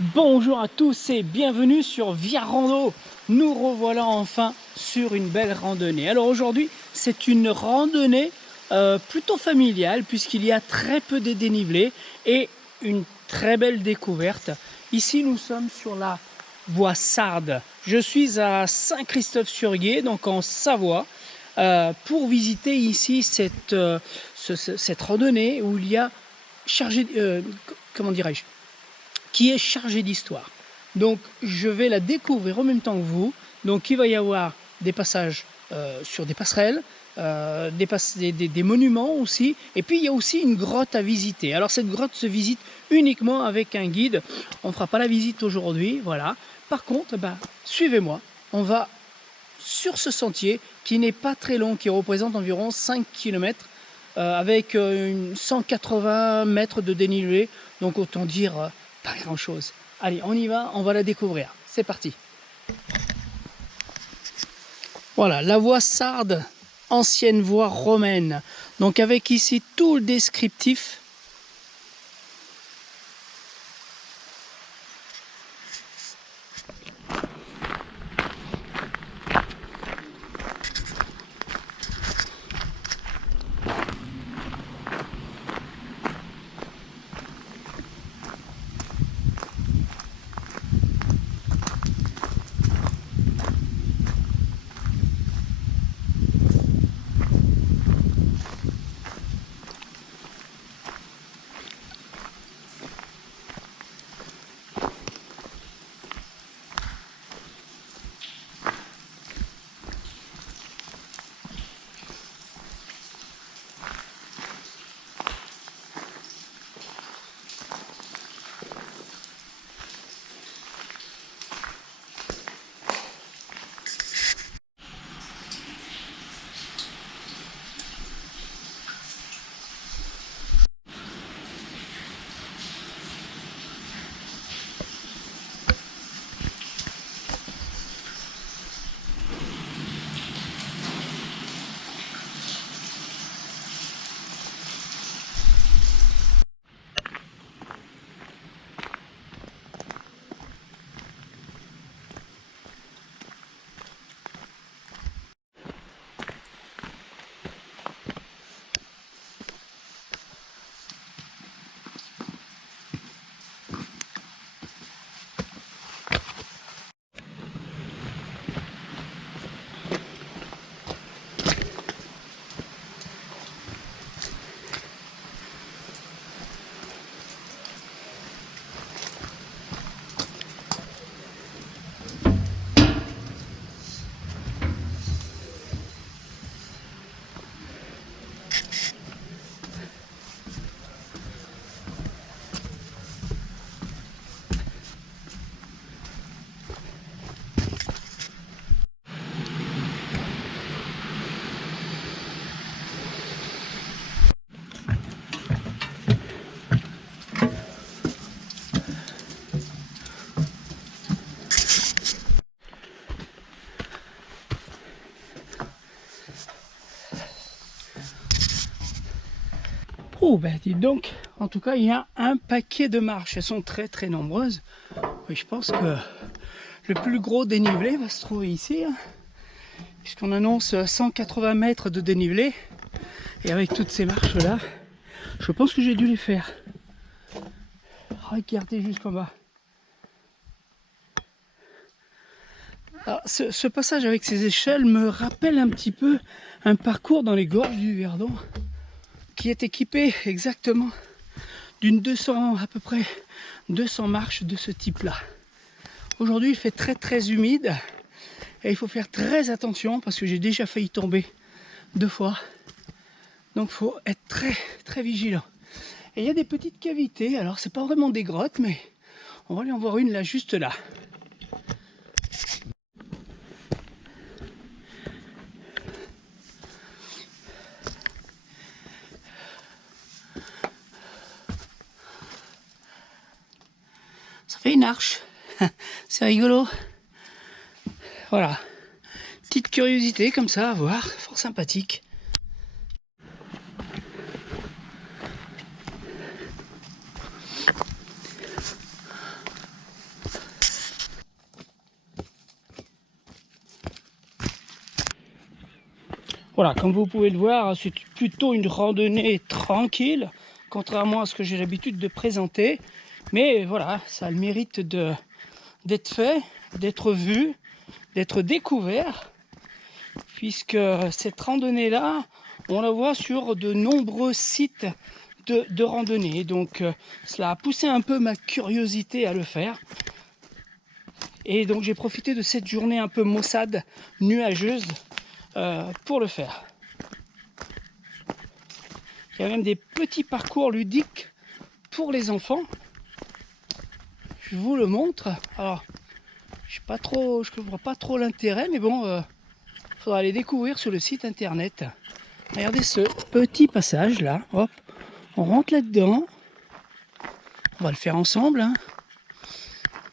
Bonjour à tous et bienvenue sur Via Rando. Nous revoilà enfin sur une belle randonnée. Alors aujourd'hui, c'est une randonnée plutôt familiale puisqu'il y a très peu de dénivelé et une très belle découverte. Ici, nous sommes sur la voie Sarde. Je suis à Saint-Christophe-sur-Gué, donc en Savoie, pour visiter ici cette randonnée où il y a chargé, comment dirais-je, qui est chargée d'histoire. Donc je vais la découvrir en même temps que vous. Donc il va y avoir des passages sur des passerelles, des monuments aussi, et puis il y a aussi une grotte à visiter. Alors cette grotte se visite uniquement avec un guide. On ne fera pas la visite aujourd'hui, voilà. Par contre, suivez-moi, on va sur ce sentier qui n'est pas très long, qui représente environ 5 km, avec 180 mètres de dénivelé, donc autant dire pas grand chose. Allez, on y va, on va la découvrir. C'est parti. Voilà, la voie Sarde, ancienne voie romaine. Donc avec ici tout le descriptif. Oh ben dites donc, en tout cas il y a un paquet de marches, elles sont très très nombreuses. Oui, je pense que le plus gros dénivelé va se trouver ici, hein, puisqu'on annonce 180 mètres de dénivelé. Et avec toutes ces marches là, je pense que j'ai dû les faire. Regardez jusqu'en bas. Alors, ce passage avec ces échelles me rappelle un petit peu un parcours dans les gorges du Verdon qui est équipé exactement d'une 200, à peu près 200 marches de ce type là. Aujourd'hui il fait très très humide et il faut faire très attention parce que j'ai déjà failli tomber 2 fois, donc il faut être très très vigilant. Et il y a des petites cavités, alors c'est pas vraiment des grottes, mais on va aller en voir une là, juste là. Ça fait une arche, c'est rigolo. Voilà, petite curiosité comme ça à voir, fort sympathique. Voilà, comme vous pouvez le voir, c'est plutôt une randonnée tranquille, contrairement à ce que j'ai l'habitude de présenter. Mais voilà, ça a le mérite d'être fait, d'être vu, d'être découvert, puisque cette randonnée-là, on la voit sur de nombreux sites de randonnée. Donc cela a poussé un peu ma curiosité à le faire. Et donc j'ai profité de cette journée un peu maussade, nuageuse, pour le faire. Il y a même des petits parcours ludiques pour les enfants. Je vous le montre. Alors, je ne vois pas trop l'intérêt, mais bon, il faudra aller découvrir sur le site internet. Regardez ce petit passage là. Hop, on rentre là-dedans. On va le faire ensemble, hein.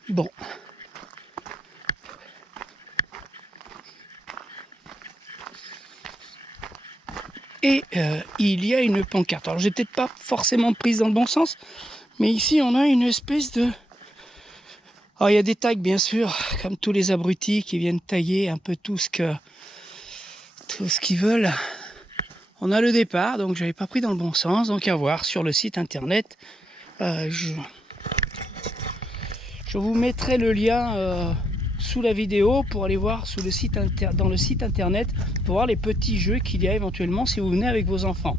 Bon. Et il y a une pancarte. Alors, j'ai peut-être pas forcément prise dans le bon sens, mais ici, on a une espèce de... Alors, il y a des tags, bien sûr, comme tous les abrutis qui viennent tailler un peu tout ce qu'ils veulent. On a le départ, donc j'avais pas pris dans le bon sens. Donc, à voir sur le site internet. Je vous mettrai le lien sous la vidéo pour aller voir dans le site internet pour voir les petits jeux qu'il y a éventuellement si vous venez avec vos enfants.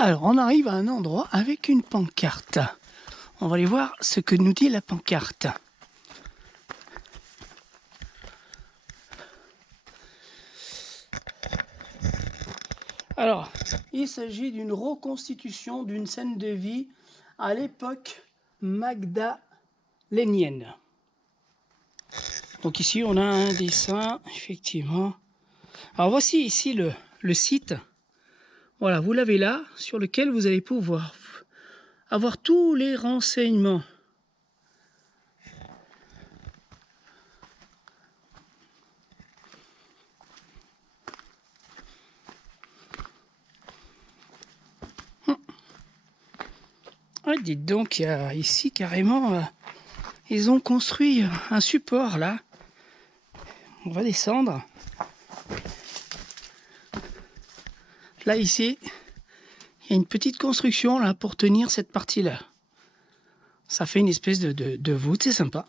Alors, on arrive à un endroit avec une pancarte. On va aller voir ce que nous dit la pancarte. Alors, il s'agit d'une reconstitution d'une scène de vie à l'époque magdalénienne. Donc ici, on a un dessin, effectivement. Alors voici ici le site. Voilà, vous l'avez là, sur lequel vous allez pouvoir avoir tous les renseignements. Ah, dites donc, il y a ici carrément, ils ont construit un support là. On va descendre. Là, ici, il y a une petite construction là pour tenir cette partie-là. Ça fait une espèce de voûte, c'est sympa.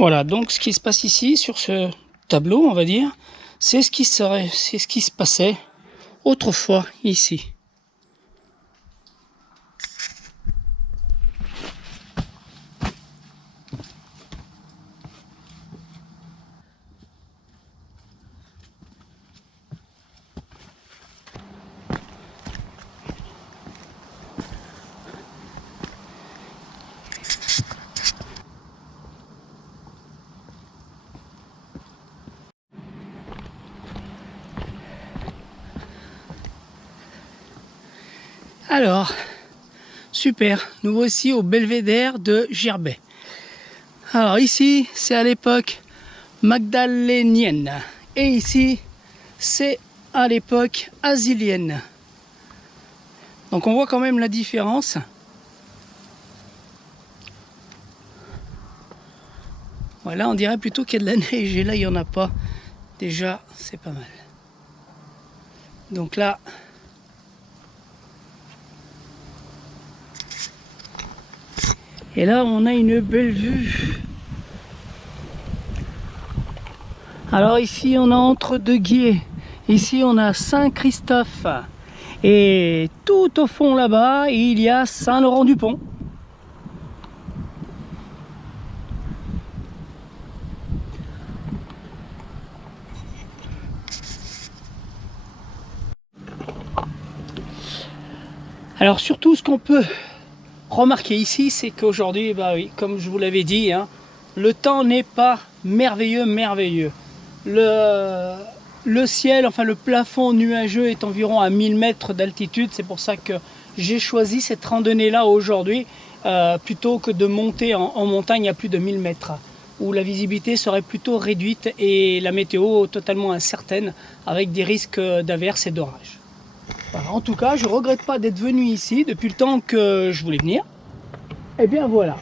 Voilà, donc ce qui se passe ici, sur ce tableau, on va dire, c'est ce qui se passait autrefois ici. Alors, super, nous voici au belvédère de Gerbet. Alors ici, c'est à l'époque magdalénienne. Et ici, c'est à l'époque asilienne. Donc on voit quand même la différence. Voilà, on dirait plutôt qu'il y a de la neige et là il n'y en a pas. Déjà, c'est pas mal. Donc là, et là on a une belle vue. Alors ici on a Entre-deux-Guiers, ici on a Saint-Christophe et tout au fond là-bas il y a Saint-Laurent-du-Pont. Alors surtout ce qu'on peut remarquer ici, c'est qu'aujourd'hui, bah oui, comme je vous l'avais dit, hein, le temps n'est pas merveilleux. Le ciel, enfin le plafond nuageux est environ à 1000 mètres d'altitude. C'est pour ça que j'ai choisi cette randonnée là aujourd'hui, plutôt que de monter en montagne à plus de 1000 mètres, où la visibilité serait plutôt réduite et la météo totalement incertaine, avec des risques d'averses et d'orages. Voilà, en tout cas, je ne regrette pas d'être venu ici depuis le temps que je voulais venir. Et bien voilà.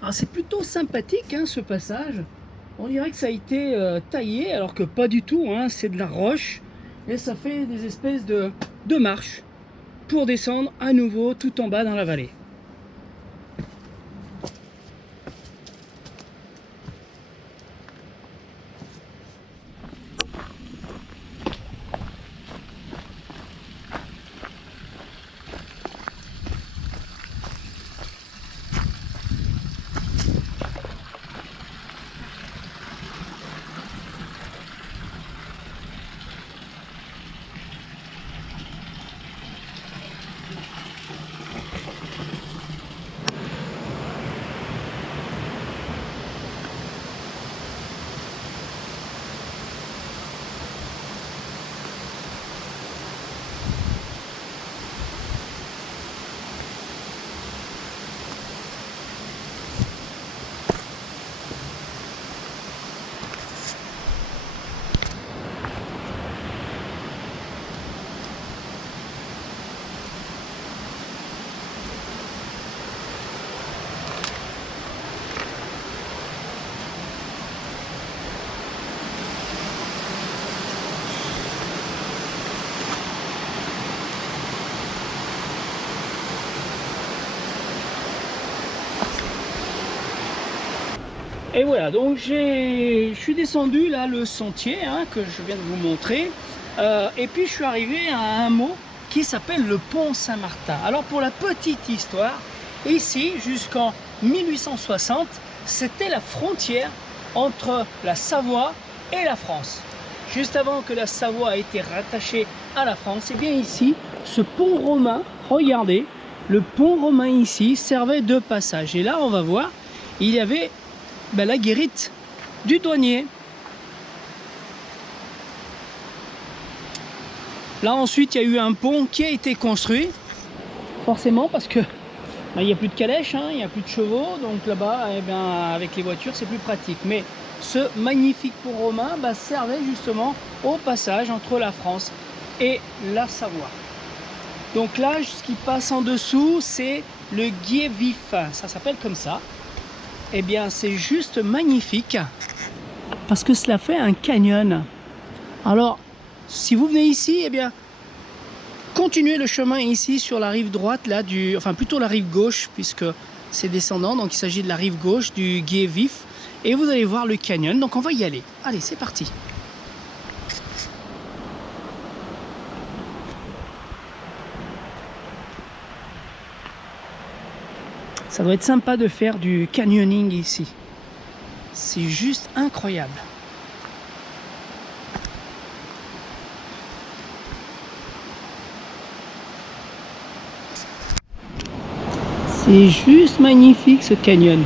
Alors c'est plutôt sympathique hein, ce passage. On dirait que ça a été taillé alors que pas du tout, hein, c'est de la roche et ça fait des espèces de marches pour descendre à nouveau tout en bas dans la vallée. Et voilà, donc je suis descendu là le sentier hein, que je viens de vous montrer, et puis je suis arrivé à un mot qui s'appelle le pont Saint-Martin. Alors pour la petite histoire, ici jusqu'en 1860, c'était la frontière entre la Savoie et la France. Juste avant que la Savoie ait été rattachée à la France, et bien ici, ce pont romain, regardez, le pont romain ici servait de passage. Et là on va voir, il y avait la guérite du douanier. Là ensuite il y a eu un pont qui a été construit, forcément parce que il n'y a plus de calèche, hein, il n'y a plus de chevaux, donc là-bas avec les voitures c'est plus pratique. Mais ce magnifique pont romain servait justement au passage entre la France et la Savoie. Donc là ce qui passe en dessous c'est le Guiers Vif, ça s'appelle comme ça. Eh bien c'est juste magnifique parce que cela fait un canyon. Alors si vous venez ici, eh bien continuez le chemin ici sur la rive droite là enfin plutôt la rive gauche puisque c'est descendant, donc il s'agit de la rive gauche du Guiers Vif et vous allez voir le canyon. Donc on va y aller. Allez, c'est parti. Ça doit être sympa de faire du canyoning ici. C'est juste incroyable. C'est juste magnifique ce canyon.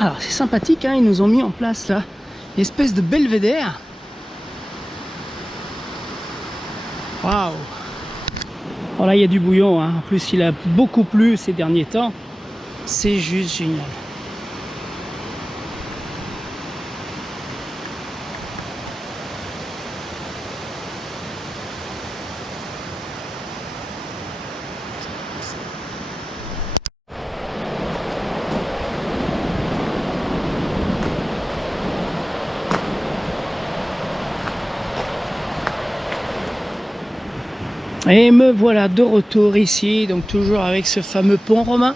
Alors c'est sympathique, hein, ils nous ont mis en place là une espèce de belvédère. Waouh! Alors là il y a du bouillon, hein. En plus il a beaucoup plu ces derniers temps. C'est juste génial. Et me voilà de retour ici, donc toujours avec ce fameux pont romain.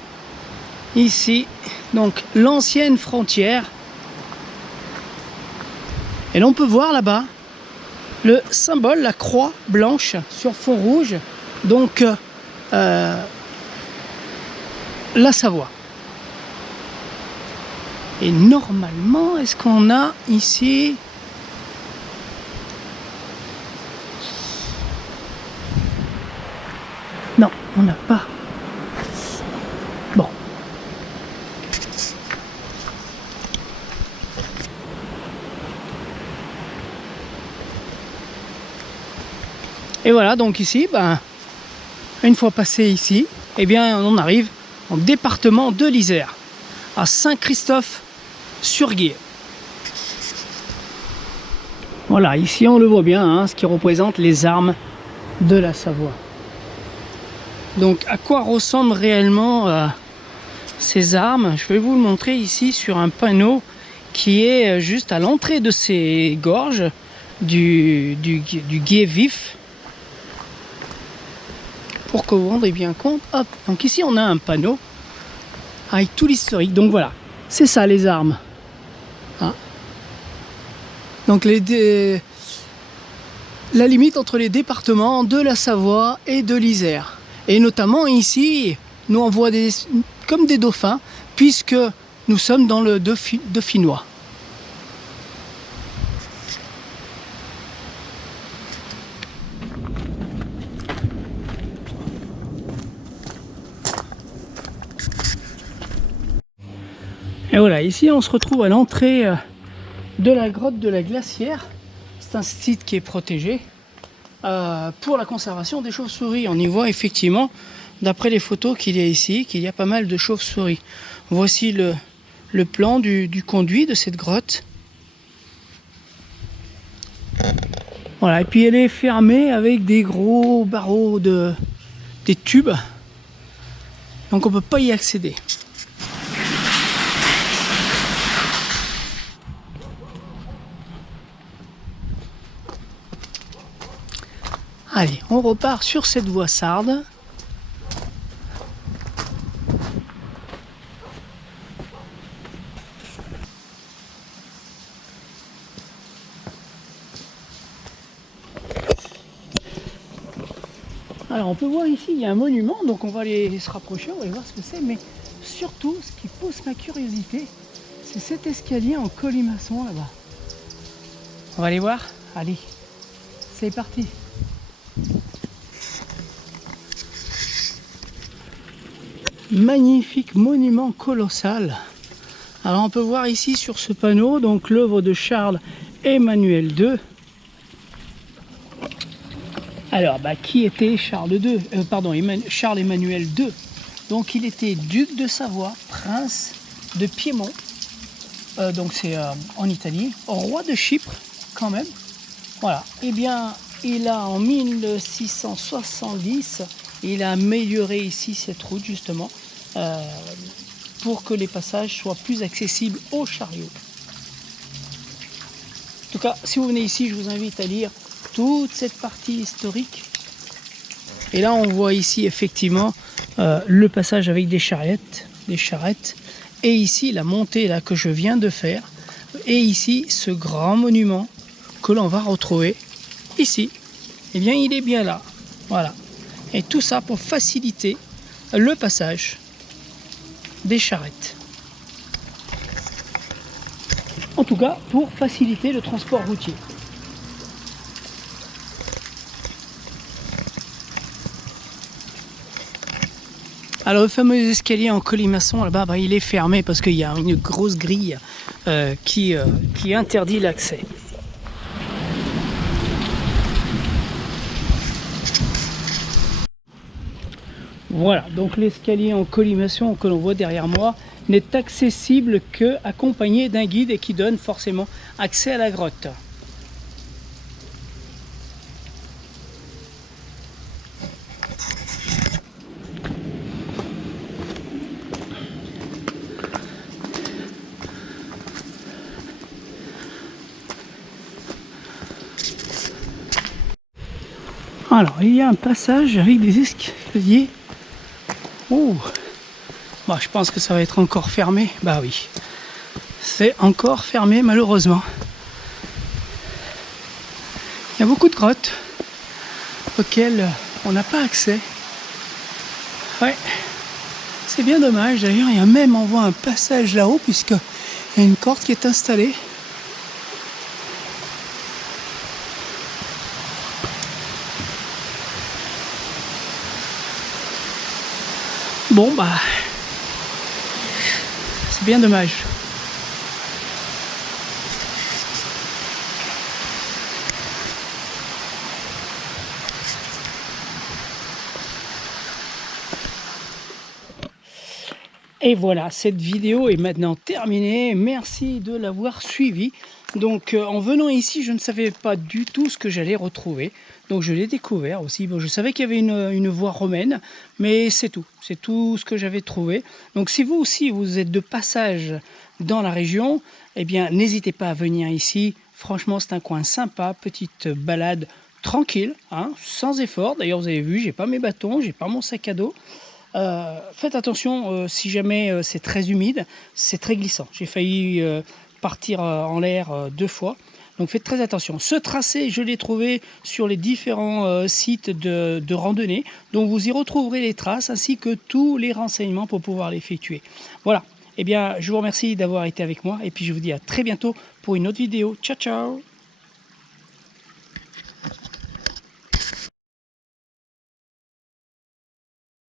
Ici, donc l'ancienne frontière. Et là on peut voir là-bas le symbole, la croix blanche sur fond rouge. Donc la Savoie. Et normalement, est-ce qu'on a ici... Non, on n'a pas. Bon. Et voilà, donc ici, ben, une fois passé ici, eh bien, on arrive au département de l'Isère, à Saint-Christophe-sur-Guiers. Voilà, ici on le voit bien, hein, ce qui représente les armes de la Savoie. Donc à quoi ressemblent réellement ces armes? Je vais vous le montrer ici sur un panneau qui est juste à l'entrée de ces gorges du Guiers Vif. Pour que vous vous rendez bien compte, hop, donc ici on a un panneau avec tout l'historique. Donc voilà, c'est ça les armes. Hein, donc la limite entre les départements de la Savoie et de l'Isère. Et notamment ici, nous on voit comme des dauphins, puisque nous sommes dans le dauphinois. Et voilà, ici on se retrouve à l'entrée de la grotte de la Glacière. C'est un site qui est protégé pour la conservation des chauves-souris. On y voit effectivement, d'après les photos qu'il y a ici, qu'il y a pas mal de chauves-souris. Voici le plan du conduit de cette grotte. Voilà, et puis elle est fermée avec des gros barreaux, des tubes. Donc on ne peut pas y accéder. Allez, on repart sur cette voie sarde. Alors on peut voir ici, il y a un monument, donc on va aller se rapprocher, on va aller voir ce que c'est, mais surtout ce qui pousse ma curiosité, c'est cet escalier en colimaçon là-bas. On va aller voir? Allez, c'est parti. Magnifique monument colossal. Alors on peut voir ici sur ce panneau donc l'œuvre de Charles Emmanuel II. Alors qui était Charles II Charles Emmanuel II. Donc il était duc de Savoie, prince de Piémont, donc c'est en Italie, roi de Chypre quand même. Voilà, et bien il a en 1670, il a amélioré ici cette route justement pour que les passages soient plus accessibles aux chariots. En tout cas, si vous venez ici, je vous invite à lire toute cette partie historique. Et là, on voit ici effectivement le passage avec des charrettes. Et ici, la montée là que je viens de faire. Et ici, ce grand monument que l'on va retrouver ici. Eh bien, il est bien là. Voilà. Et tout ça pour faciliter le passage. des charrettes. En tout cas, pour faciliter le transport routier. Alors le fameux escalier en colimaçon là-bas, il est fermé parce qu'il y a une grosse grille qui interdit l'accès. Voilà, donc l'escalier en colimaçon que l'on voit derrière moi n'est accessible que accompagné d'un guide et qui donne forcément accès à la grotte. Alors, il y a un passage avec des escaliers. Oh, bon, je pense que ça va être encore fermé. Bah oui, c'est encore fermé malheureusement. Il y a beaucoup de grottes auxquelles on n'a pas accès. Ouais, c'est bien dommage. D'ailleurs, il y a même, on voit un passage là-haut puisqu'il y a une corde qui est installée. Bon, bah, c'est bien dommage. Et voilà, cette vidéo est maintenant terminée. Merci de l'avoir suivie. Donc en venant ici, je ne savais pas du tout ce que j'allais retrouver. Donc je l'ai découvert aussi. Bon, je savais qu'il y avait une voie romaine, mais c'est tout. C'est tout ce que j'avais trouvé. Donc si vous aussi, vous êtes de passage dans la région, eh bien n'hésitez pas à venir ici. Franchement, c'est un coin sympa, petite balade tranquille, hein, sans effort. D'ailleurs, vous avez vu, j'ai pas mes bâtons, j'ai pas mon sac à dos. Faites attention, si jamais c'est très humide, c'est très glissant. J'ai failli partir en l'air 2 fois. Donc faites très attention. Ce tracé, je l'ai trouvé sur les différents sites de randonnée. Donc vous y retrouverez les traces ainsi que tous les renseignements pour pouvoir l'effectuer. Voilà. Eh bien, je vous remercie d'avoir été avec moi et puis je vous dis à très bientôt pour une autre vidéo. Ciao, ciao!